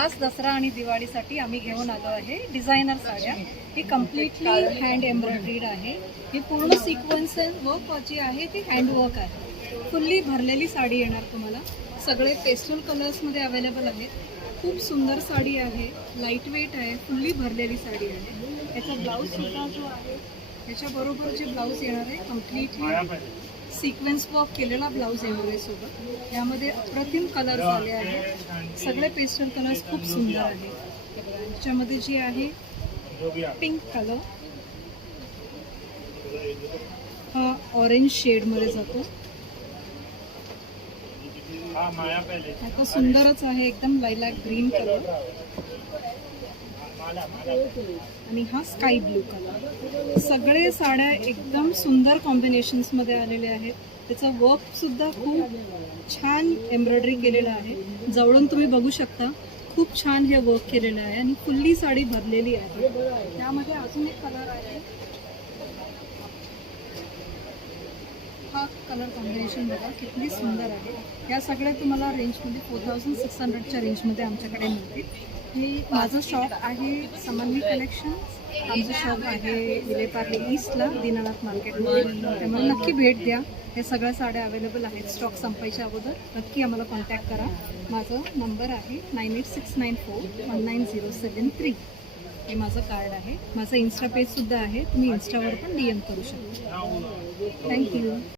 खास दसरा आणि दिवाळीसाठी आम्ही घेऊन आलो आहे डिझायनर साड्या। ही कम्प्लिटली हँड एम्ब्रॉयडरीड आहे। ही पूर्ण सिक्वेन्स वर्क जी आहे ती हँड वर्क आहे। फुल्ली भरलेली साडी येणार तुम्हाला। सगळे पेस्टल कलर्समध्ये अवेलेबल आहेत। खूप सुंदर साडी आहे, लाईट वेट आहे, फुल्ली भरलेली साडी आहे। याचा ब्लाऊज सुद्धा जो आहे त्याच्याबरोबर जे ब्लाऊज येणार आहे कम्प्लिटली सिक्वेन्स वर्क केलेला ब्लाऊज येणार आहे सोबत। यामध्ये अप्रतिम कलर्स आले आहेत, सगळे पेस्टल कलर्स खूप सुंदर आहेत। याच्यामध्ये जी आहे पिंक कलर, हा ऑरेंज शेडमध्ये जातो। आता सुंदरच आहे, एकदम लायलॅक ग्रीन कलर आणि हा स्काय ब्लू कलर। सगळे साड्या एकदम सुंदर कॉम्बिनेशन्समध्ये आलेल्या आहेत। त्याचं वर्क सुद्धा खूप छान एम्ब्रॉयडरी केलेलं आहे। जवळून तुम्ही बघू शकता, खूप छान हे वर्क केलेलं आहे आणि फुल्ली साडी भरलेली आहे। त्यामध्ये अजून एक कलर आहे, हा कलर कॉम्बिनेशन बघा किती सुंदर आहे। या सगळ्या तुम्हाला रेंजमध्ये 4600च्या रेंजमध्ये आमच्याकडे मिळतील। हे माझं शॉप आहे समन्वी कलेक्शन। आमचं शॉप आहे विलेपार्ले ईस्टला, दीनानाथ मार्केटमध्ये, त्यामुळे नक्की भेट द्या। हे सगळ्या साड्या अवेलेबल आहेत। स्टॉक संपायच्या अगोदर नक्की आम्हाला कॉन्टॅक्ट करा। माझं नंबर आहे 9869419073। हे माझं कार्ड आहे। माझं इन्स्टा पेजसुद्धा आहे, तुम्ही इन्स्टावर पण DM करू शकता। थँक्यू।